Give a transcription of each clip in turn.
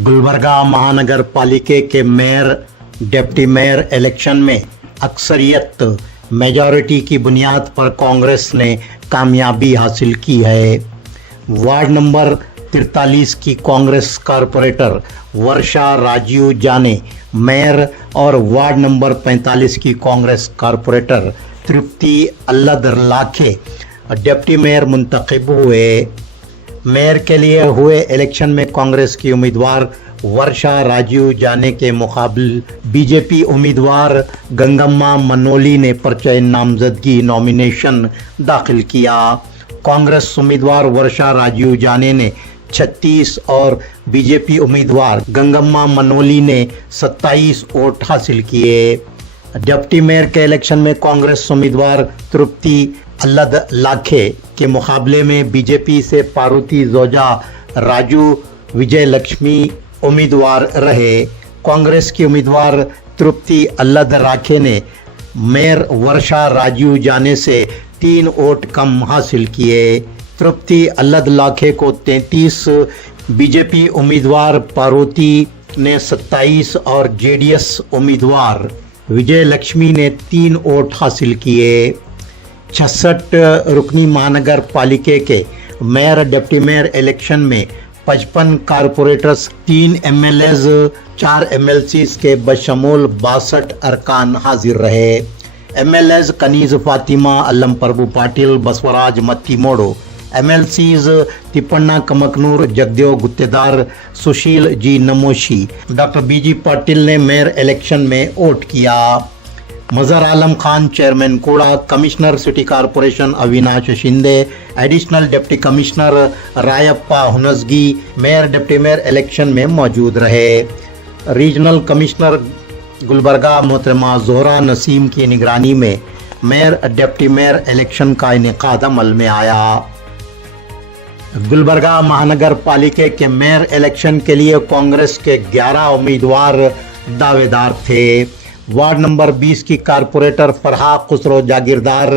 गुलबर्गा महानगर पालिके के mayor deputy mayor election में अक्सरियत मेजॉरिटी की बुनियाद पर कांग्रेस ने कामयाबी हासिल की है। वार्ड नंबर 43 की कांग्रेस कारपोरेटर वर्षा राजीव जाने मेयर और वार्ड नंबर 45 की कांग्रेस कारपोरेटर तृप्ति अल्लादरलाखे डिप्टी मेयर मुंतखब हुए। मेयर के लिए हुए इलेक्शन में कांग्रेस की उम्मीदवार वर्षा राजीव जाने के मुकाबले बीजेपी उम्मीदवार गंगम्मा मनोली ने पर्चा नामजदगी नॉमिनेशन दाखिल किया। कांग्रेस उम्मीदवार वर्षा राजीव जाने ने 36 और बीजेपी उम्मीदवार गंगम्मा मनोली ने 27 वोट हासिल किए। डिप्टी मेयर के इलेक्शन में कांग्रेस उम्मीदवार तृप्ति अल्लादरलाखे के मुकाबले में बीजेपी से पार्वती जोजा राजू विजय लक्ष्मी उम्मीदवार रहे। कांग्रेस की उम्मीदवार तृप्ति अल्लादरलाखे ने मेयर वर्षा राजीव जाने से 3 वोट कम हासिल किए। तृप्ति अल्लादरलाखे को 33, बीजेपी उम्मीदवार पार्वती ने 27 और जेडीएस उम्मीदवार विजय लक्ष्मी ने 3 वोट हासिल किए। 66 रुकनी महानगर पालिके के मेयर डिप्टी मेयर इलेक्शन में 55 कारपोरेटर्स, 3 एमएलएज, 4 एमएलसीज के बशमूल 62 अरकान हाजिर रहे। MLAs Kaneez Fatima Allam Prabhu Patil Basavaraj Mattimud, MLCs Tippanna Kamkanur Jagdev Guttedar Sushil ji Namoshi. Doctor BG Patil ने मेयर इलेक्शन में वोट किया। मजहर आलम खान चेयरमैन कोड़ा, commissioner city corporation Avinash Shinde, additional deputy commissioner Rayappa Hunjagi mayor deputy mayor election में मौजूद रहे। रीजनल कमिश्नर गुलबर्गा मोहतरमा जोहरा नसीम की निगरानी में मेयर डिप्टी मेयर इलेक्शन का इनेकाद अमल में आया। गुलबर्गा महानगर पालिके के मेयर इलेक्शन के लिए कांग्रेस के 11 उम्मीदवार दावेदार थे। वार्ड नंबर 20 की corporator Farha Khusro Jagirdar,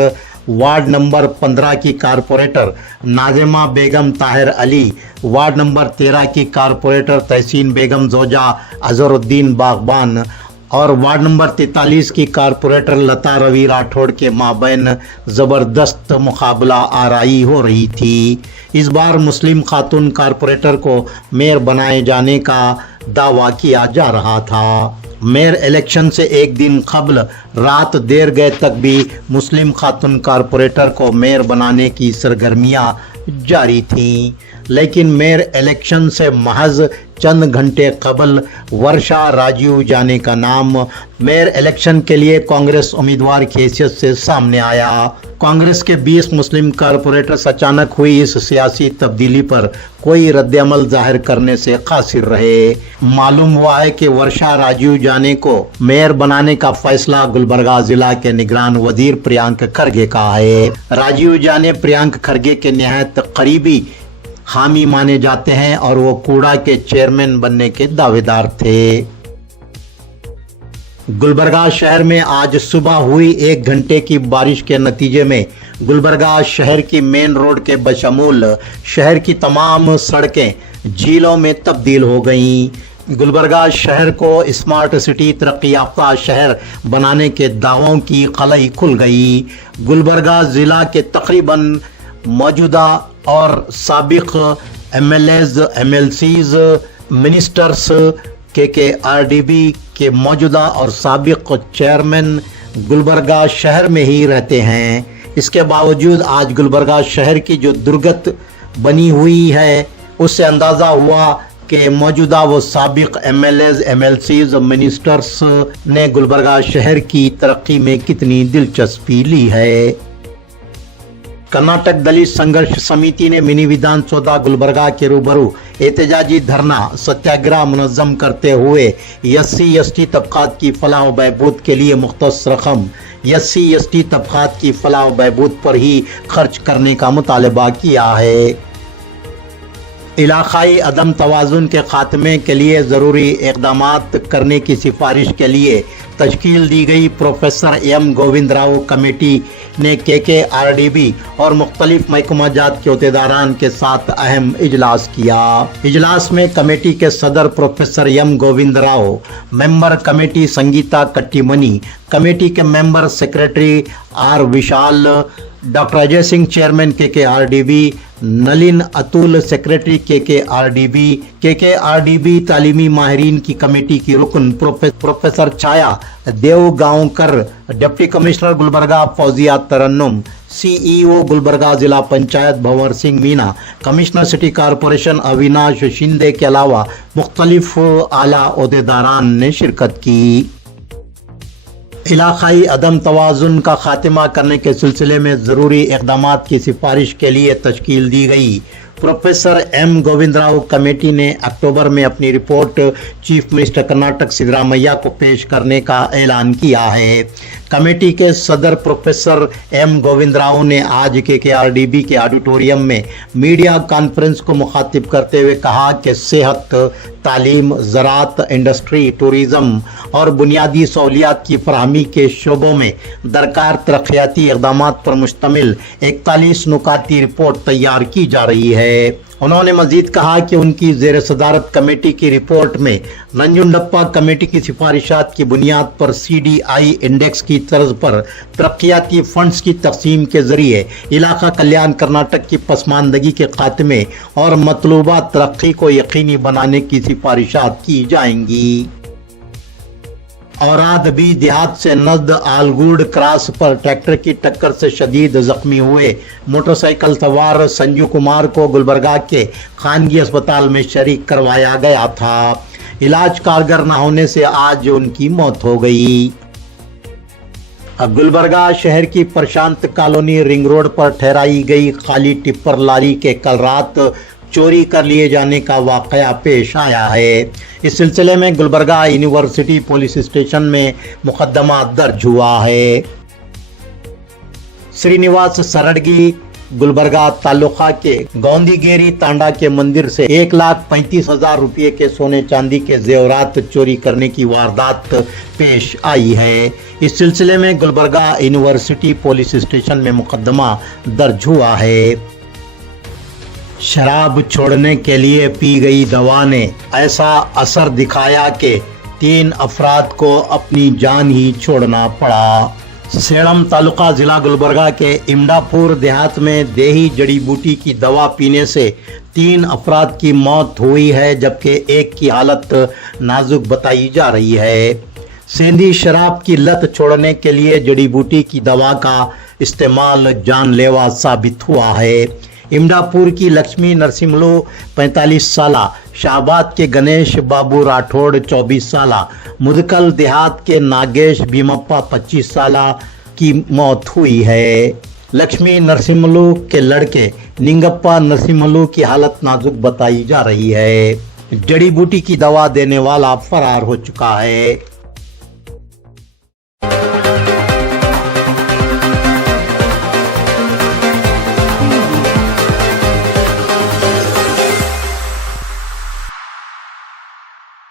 ward number 15 की corporator Nazima Begum Tahir Ali, ward number 13 की कारपोरेटर तहसीन बेगम जोजा अजहरुद्दीन बागबान और वार्ड नंबर 43 की कारपोरेटर लता रवि राठौड़ के माबैन ज़बरदस्त मुकाबला आराई हो रही थी। इस बार मुस्लिम खातून कारपोरेटर को मेयर बनाए जाने का दावा किया जा रहा था। मेयर इलेक्शन से एक दिन कबल रात देर गए तक भी मुस्लिम खातून कारपोरेटर को मेयर बनाने की सरगर्मियां जारी थीं, लेकिन मेयर इलेक्शन से महज चंद घंटे कबल वर्षा राजीव जाने का नाम मेयर इलेक्शन के लिए कांग्रेस उम्मीदवार की हैसियत से सामने आया। कांग्रेस के 20 मुस्लिम कारपोरेटर्स अचानक हुई इस सियासी तब्दीली पर कोई रद्द-ए-अमल जाहिर करने से कासिर रहे। मालूम हुआ है कि वर्षा राजीव जाने को मेयर बनाने का फैसला गुलबर्गा जिला के निगरान वजीर प्रियंक खरगे का है। राजीव जाने प्रियंक खरगे के निहायत करीबी हामी माने जाते हैं और वो कूड़ा के चेयरमैन बनने के दावेदार थे। गुलबर्गा शहर में आज सुबह हुई 1 घंटे की बारिश के नतीजे में गुलबर्गा शहर की मेन रोड के बशमूल शहर की तमाम सड़कें झीलों में तब्दील हो गईं। गुलबर्गा शहर को स्मार्ट सिटी तरक्की याफ्ता शहर बनाने के दावों की कलई खुल गई। गुलबर्गा ज़िला के तकरीबन मौजूदा और साबिक एमएलएज, एमएलसीज, मिनिस्टर्स, केकेआरडीबी के मौजूदा और साबिक चेयरमैन गुलबर्गा शहर में ही रहते हैं। इसके बावजूद आज गुलबर्गा शहर की जो दुर्गत बनी हुई है उससे अंदाज़ा हुआ कि मौजूदा व साबिक एमएलएज, एमएलसीज, मिनिस्टर्स ने गुलबर्गा शहर की तरक्की में कितनी दिलचस्पी ली है। कर्नाटक दलित संघर्ष समिति ने मिनी विधान सौदा गुलबर्गा के रूबरू एहतजाजी धरना सत्याग्रह मुनज़्ज़म करते हुए SC/ST तबकात की फलाह व बहबूद के लिए मुख्तस रकम SC/ST तबकात की फलाह व बहबूद पर ही खर्च करने का मुतालबा किया है। इलाकाई अदम तवाज़ुन के खात्मे के लिए ज़रूरी इक़दामात करने की सिफारिश के लिए तश्कील दी गई professor M Govind Rao committee ने KKRDB और मुख्तलिफ महकमा जात के अहदेदारान के साथ अहम इजलास किया। इजलास में कमेटी के सदर professor M Govind Rao, member committee Sangeeta Kattimani, committee के member secretary R Vishal, doctor Ajay Singh chairman KKRDB, Nalin Atul secretary KKRDB तालीमी माहिरीन की कमेटी की रुकन professor Chhaya Devgaonkar, deputy commissioner Gulbarga Fouzia Tarannum, CEO Gulbarga zila panchayat Bhanwar Singh Meena, commissioner city corporation Avinash Shinde के अलावा मुख्तलिफ आला ओहदेदारान ने शिरकत की। इलाकाई अदम तवाज़ुन का खात्मा करने के सिलसिले में ज़रूरी इक़दामात की सिफारिश के लिए तश्कील दी गई professor M Govind Rao committee ने अक्टूबर में अपनी report chief minister Karnataka Siddaramaiah को पेश करने का ऐलान किया है। कमेटी के सदर प्रोफेसर एम गोविंद राव ने आज KKRDB के ऑडिटोरियम में मीडिया कॉन्फ्रेंस को मुखातिब करते हुए कहा कि सेहत, तालीम, ज़राअत, इंडस्ट्री, टूरिज़म और बुनियादी सहूलियात की फराहमी के शोबों में दरकार तरक्याती इक़दामात पर मुश्तमिल 41 नुकाती रिपोर्ट तैयार की जा रही है। उन्होंने मजीद कहा कि उनकी ज़ेर सदारत कमेटी की रिपोर्ट में नंजुंडप्पा कमेटी की सिफारिशात की बुनियाद पर CDI इंडेक्स की तर्ज पर तरक्याती फंड्स की तकसीम के ज़रिए इलाका कल्याण कर्नाटक की पसमानदगी के खात्मे और मतलूबा तरक्की को यकीनी बनाने की सिफारिशात की जाएंगी। औरादबी देहात से नजद आलगुड क्रॉस पर ट्रैक्टर की टक्कर से शदीद जख्मी हुए मोटरसाइकिल सवार संजू कुमार को गुलबर्गा के खानगी अस्पताल में शरीक करवाया गया था। इलाज कारगर न होने से आज उनकी मौत हो गई। गुलबर्गा शहर की प्रशांत कॉलोनी रिंग रोड पर ठहराई गई खाली टिप्पर लारी के कल रात चोरी कर लिए जाने का वाकया पेश आया है। इस सिलसिले में गुलबर्गा यूनिवर्सिटी पुलिस स्टेशन में मुकदमा दर्ज हुआ है। श्रीनिवास सरड़गी गुलबर्गा तालुका के गौंदीगेरी तांडा के मंदिर से 1,35,000 रुपये के सोने चांदी के जेवरात चोरी करने की वारदात पेश आई है। इस सिलसिले में गुलबर्गा यूनिवर्सिटी पुलिस स्टेशन में मुकदमा दर्ज हुआ है। शराब छोड़ने के लिए पी गई दवा ने ऐसा असर दिखाया कि 3 अफराद को अपनी जान ही छोड़ना पड़ा। सेड़म तालुका जिला गुलबर्गा के इमडापुर देहात में देही जड़ी बूटी की दवा पीने से 3 अफराद की मौत हुई है, जबकि एक की हालत नाजुक बताई जा रही है। सेंधी शराब की लत छोड़ने के लिए जड़ी बूटी की दवा का इस्तेमाल जानलेवा साबित हुआ है। इमडापुर की लक्ष्मी नरसिम्हलू 45 साला, शाहबाद के गणेश बाबू राठौड़ 24 साला, मुदकल देहात के नागेश भीमप्पा 25 साला की मौत हुई है। लक्ष्मी नरसिम्हलू के लड़के निंगप्पा नरसिम्हलू की हालत नाजुक बताई जा रही है। जड़ी बूटी की दवा देने वाला फरार हो चुका है।